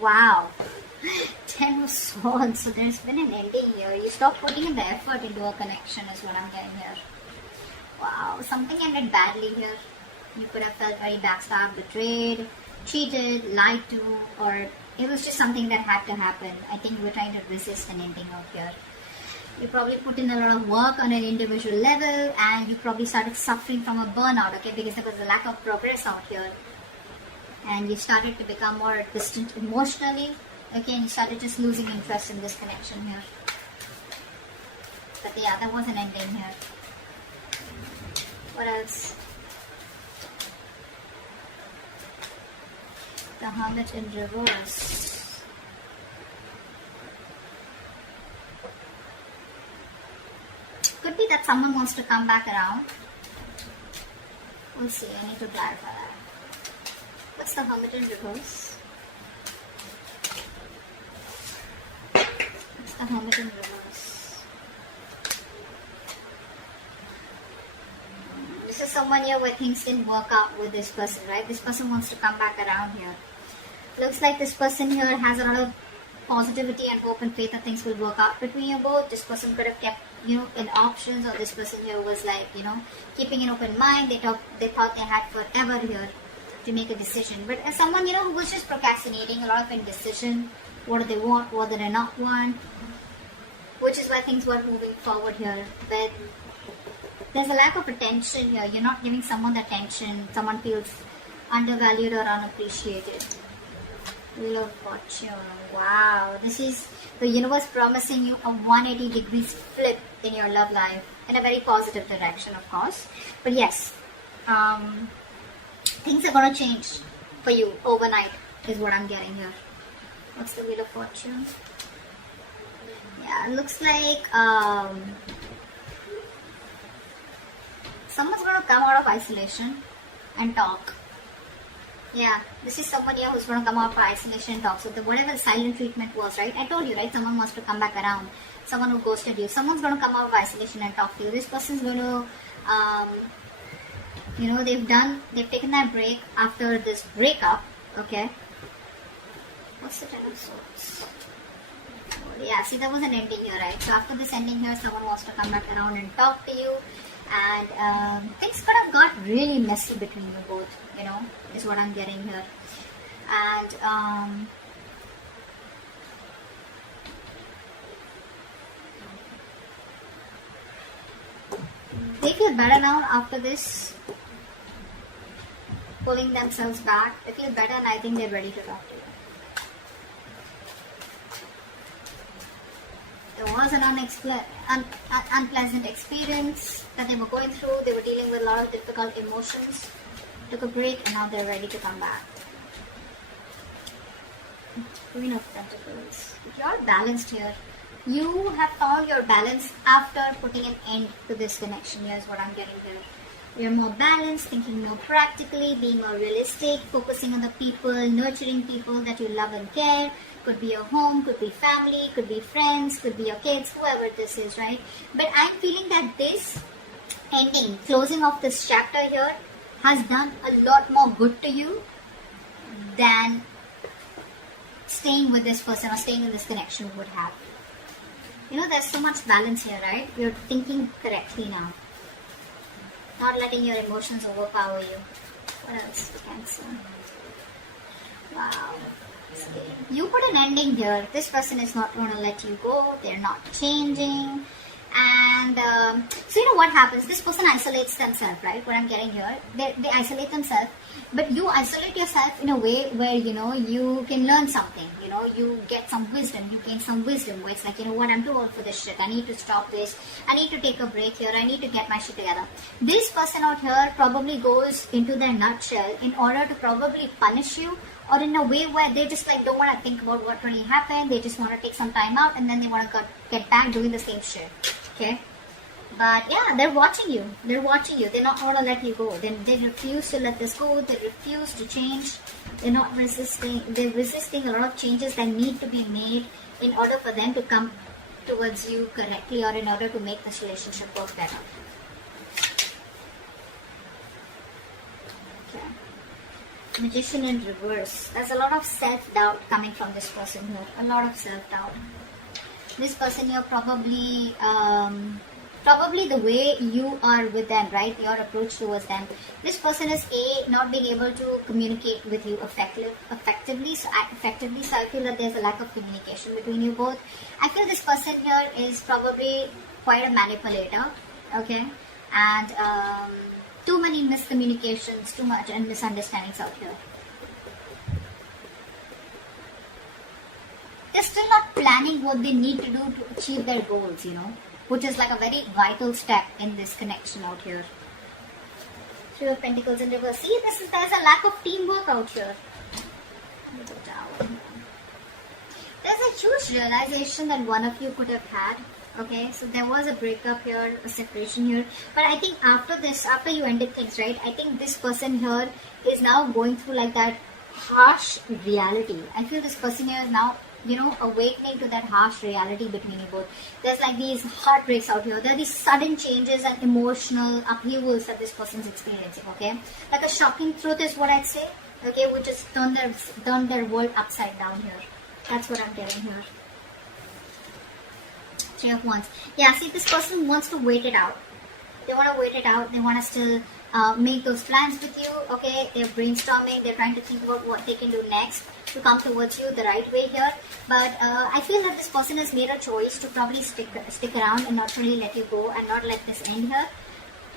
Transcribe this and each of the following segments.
Wow. Ten of Swords. So there's been an ending here. You stop putting in the effort into a connection is what I'm getting here. Wow. Something ended badly here. You could have felt very backstabbed, betrayed, cheated, lied to, or it was just something that had to happen. I think we're trying to resist an ending out here. You probably put in a lot of work on an individual level, and you probably started suffering from a burnout, okay, because there was a lack of progress out here. And you started to become more distant emotionally, okay, and you started just losing interest in this connection here. But yeah, there was an ending here. What else? The Hermit in reverse. Could be that someone wants to come back around. We'll see. I need to clarify that. What's the Hermit in reverse? What's the Hermit in reverse? This is someone here where things didn't work out with this person, right? This person wants to come back around here. Looks like this person here has a lot of positivity and hope and faith that things will work out between you both. This person could have kept, in options, or this person here was like, keeping an open mind. They thought they had forever here to make a decision. But as someone, who was just procrastinating, a lot of indecision. What do they want? What do they not want? Which is why things were moving forward here. But there's a lack of attention here. You're not giving someone the attention. Someone feels undervalued or unappreciated. Wheel of Fortune. Wow. This is the universe promising you a 180 degrees flip in your love life. In a very positive direction, of course. But yes, things are going to change for you overnight is what I'm getting here. What's the Wheel of Fortune? Yeah, it looks like someone's going to come out of isolation and talk. Yeah, this is someone here who's going to come out of isolation and talk. So whatever the silent treatment was, right? I told you, right? Someone wants to come back around. Someone who ghosted you. Someone's going to come out of isolation and talk to you. This person's going to, they've taken that break after this breakup. Okay. What's the Ten of Swords? Oh, yeah, see, there was an ending here, right? So after this ending here, someone wants to come back around and talk to you. And things could have got really messy between you both, is what I'm getting here. And they feel better now after this, pulling themselves back. They feel better, and I think they're ready to talk to you. There was an unpleasant experience that they were going through. They were dealing with a lot of difficult emotions. Took a break, and now they're ready to come back. Queen of Pentacles. You're balanced here. You have found your balance after putting an end to this connection. Here's what I'm getting here. You're more balanced, thinking more practically, being more realistic, focusing on the people, nurturing people that you love and care. Could be your home, could be family, could be friends, could be your kids, whoever this is, right? But I'm feeling that this ending, closing of this chapter here, has done a lot more good to you than staying with this person or staying in this connection would have. There's so much balance here, right? You're thinking correctly now. Not letting your emotions overpower you. What else? Cancer. Wow. You put an ending here. This person is not going to let you go. They're not changing. And so what happens? This person isolates themselves, right? What I'm getting here, they isolate themselves, but you isolate yourself in a way where you can learn something. You get some wisdom, you gain some wisdom. Where it's like, what, I'm too old for this shit. I need to stop this. I need to take a break here. I need to get my shit together. This person out here probably goes into their nutshell in order to probably punish you, or in a way where they just don't want to think about what really happened. They just want to take some time out, and then they want to get back doing the same shit. Okay, but yeah, they're watching you. They're watching you. They're not going to let you go. They refuse to let this go. They refuse to change. They're not resisting. They're resisting a lot of changes that need to be made in order for them to come towards you correctly, or in order to make this relationship work better. Okay. Magician in reverse. There's a lot of self-doubt coming from this person here. A lot of self-doubt. This person here probably, probably the way you are with them, right? Your approach towards them. This person is not being able to communicate with you effectively. So I feel that there's a lack of communication between you both. I feel this person here is probably quite a manipulator, okay? And too many miscommunications, too much and misunderstandings out here. They're still not planning what they need to do to achieve their goals, you know, which is like a very vital step in this connection out here. Three of Pentacles in reverse. See, there's a lack of teamwork out here. There's a huge realization that one of you could have had. Okay, so there was a breakup here, a separation here. But I think after this, after you ended things, right, I think this person here is now going through like that harsh reality. I feel this person here is now, you know, awakening to that harsh reality between you both. There's like these heartbreaks out here. There are these sudden changes and emotional upheavals that this person's experiencing, okay? Like a shocking truth is what I'd say, okay, which has turned their world upside down here. That's what I'm getting here. Three of Wands. Yeah, see, this person wants to wait it out. They want to wait it out. They want us to make those plans with you. Okay, they're brainstorming. They're trying to think about what they can do next to come towards you the right way here. But I feel that this person has made a choice to probably stick around and not really let you go and not let this end here.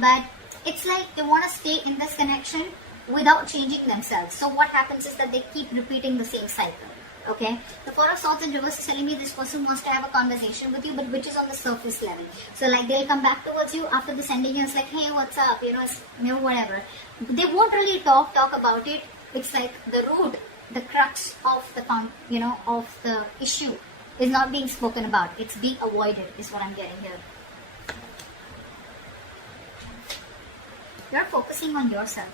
But it's like they want to stay in this connection without changing themselves. So what happens is that they keep repeating the same cycle. Okay, the Four of Swords in reverse is telling me this person wants to have a conversation with you, but which is on the surface level. So like they'll come back towards you after the sending and it's like, hey, what's up? You know, whatever. They won't really talk about it. It's like the root, the crux of the of the issue is not being spoken about. It's being avoided is what I'm getting here. You're focusing on yourself.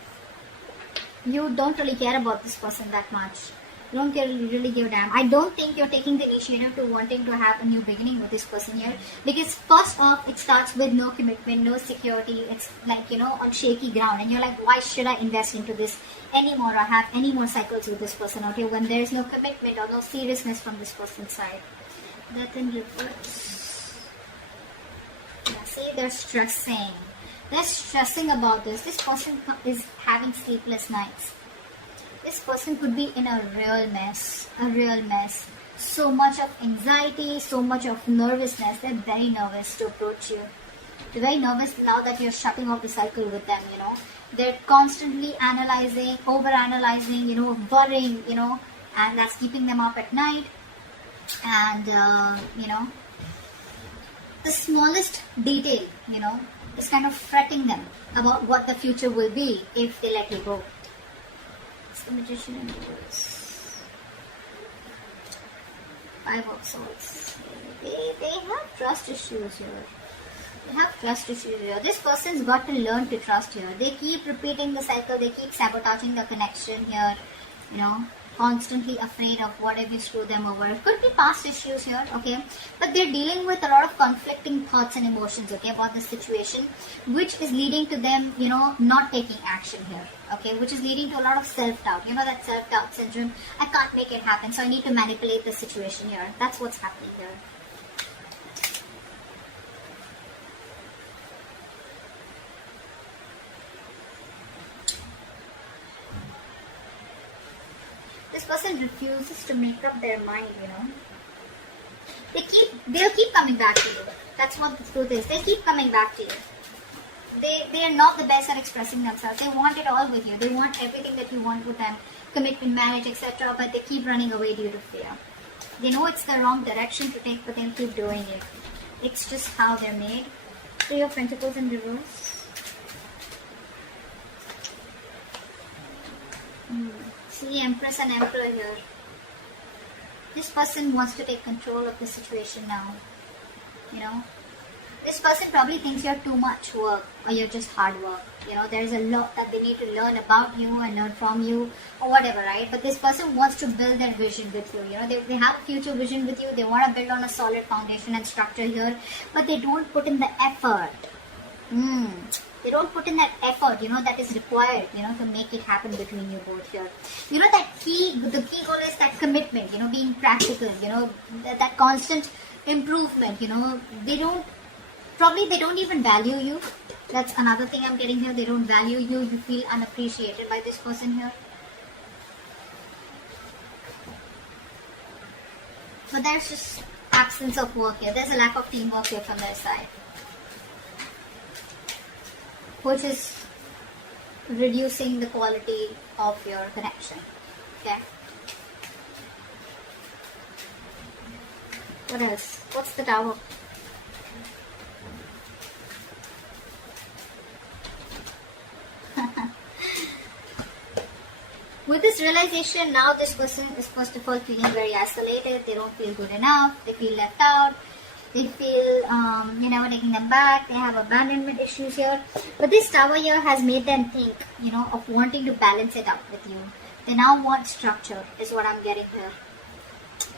You don't really care about this person that much. You don't really give a damn. I don't think you're taking the initiative to wanting to have a new beginning with this person here. Because first off, it starts with no commitment, no security. It's like, you know, on shaky ground. And you're like, why should I invest into this anymore or have any more cycles with this person out here when there's no commitment or no seriousness from this person's side? Death in reverse. Yeah, see, they're stressing. They're stressing about this. This person is having sleepless nights. This person could be in a real mess, so much of anxiety, so much of nervousness. They're very nervous to approach you. They're very nervous now that you're shutting off the cycle with them, you know. They're constantly analyzing, over-analyzing, you know, worrying, you know, and that's keeping them up at night. And, you know, the smallest detail, you know, is kind of fretting them about what the future will be if they let you go. The Magician in reverse. Five of Swords. They have trust issues here. They have trust issues here. This person's got to learn to trust here. They keep repeating the cycle. They keep sabotaging the connection here. You know, constantly afraid of what if you screw them over. It could be past issues here, okay? But they're dealing with a lot of conflicting thoughts and emotions, okay, about the situation, which is leading to them, you know, not taking action here, okay? Which is leading to a lot of self-doubt. You know, that self-doubt syndrome. I can't make it happen, so I need to manipulate the situation here. That's what's happening here. This person refuses to make up their mind, you know. They'll keep coming back to you. That's what the truth is. They keep coming back to you. They are not the best at expressing themselves. They want it all with you. They want everything that you want with them. Commitment, marriage, etc. But they keep running away due to fear. They know it's the wrong direction to take, but they'll keep doing it. It's just how they're made. Three of Pentacles in reverse. See, Empress and Emperor here. This person wants to take control of the situation now. You know, this person probably thinks you're too much work or you're just hard work. You know, there's a lot that they need to learn about you and learn from you or whatever, right? But this person wants to build their vision with you. You know, they have a future vision with you. They want to build on a solid foundation and structure here, but they don't put in the effort. They don't put in that effort, that is required, to make it happen between you both here. The key goal is that commitment, being practical, that constant improvement, they don't even value you. That's another thing I'm getting here. They don't value you. You feel unappreciated by this person here. But there's just absence of work here. There's a lack of teamwork here from their side, which is reducing the quality of your connection. Okay. What else? What's the Tower? With this realization, now this person is first of all feeling very isolated. They don't feel good enough. They feel left out. They feel you're never taking them back. They have abandonment issues here. But this Tower here has made them think, of wanting to balance it up with you. They now want structure, is what I'm getting here.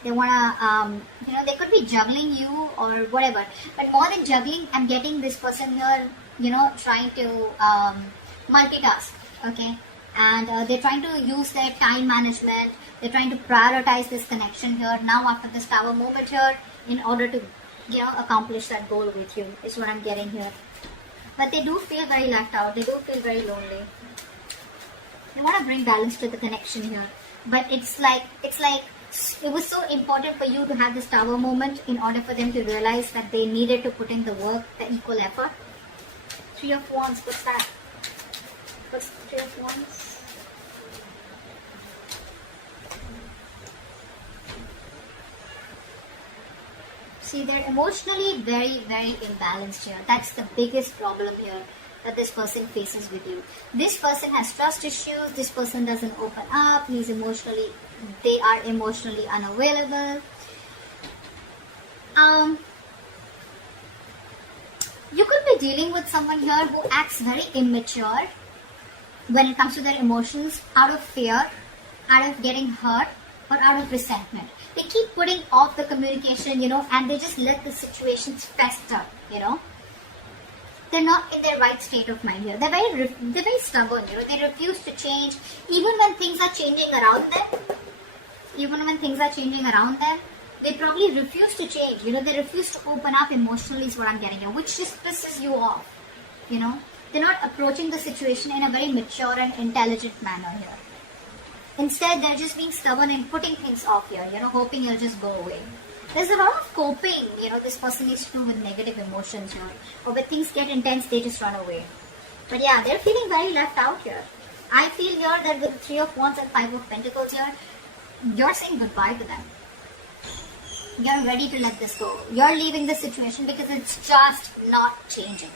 They want to, they could be juggling you or whatever. But more than juggling, I'm getting this person here, trying to multitask, okay? And they're trying to use their time management. They're trying to prioritize this connection here now after this Tower moment here in order to, accomplish that goal with you, is what I'm getting here. But they do feel very left out. They do feel very lonely. They want to bring balance to the connection here. But it's like it was so important for you to have this Tower moment in order for them to realize that they needed to put in the work, the equal effort. 3 of Wands, what's that? What's the 3 of Wands? See, they're emotionally very, very imbalanced here. That's the biggest problem here that this person faces with you. This person has trust issues. This person doesn't open up. They are emotionally unavailable. You could be dealing with someone here who acts very immature when it comes to their emotions, out of fear, out of getting hurt, or out of resentment. They keep putting off the communication, and they just let the situations fester, They're not in their right state of mind here. They're very stubborn, They refuse to change, even when things are changing around them. They probably refuse to change. They refuse to open up emotionally, is what I'm getting here, which just pisses you off. They're not approaching the situation in a very mature and intelligent manner here. Instead, they're just being stubborn and putting things off here, hoping it'll just go away. There's a lot of coping, this person needs to do with negative emotions here. Or when things get intense, they just run away. But yeah, they're feeling very left out here. I feel here that with 3 of Wands and 5 of Pentacles here, you're saying goodbye to them. You're ready to let this go. You're leaving the situation because it's just not changing.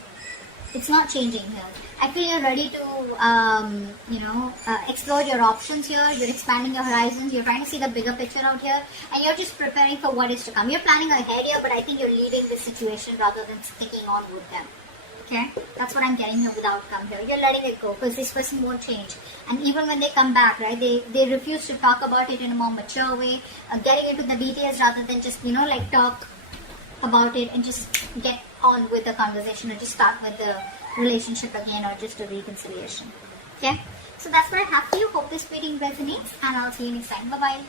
It's not changing here. I feel you're ready to, explore your options here. You're expanding your horizons. You're trying to see the bigger picture out here. And you're just preparing for what is to come. You're planning ahead here, but I think you're leaving the situation rather than sticking on with them. Okay? That's what I'm getting here with outcome here. You're letting it go because this person won't change. And even when they come back, right, they refuse to talk about it in a more mature way. Getting into the details rather than just, talk about it and just get on with the conversation or just start with the relationship again or just a reconciliation. Okay, so that's what I have for you. Hope this reading resonates and I'll see you next time. Bye bye.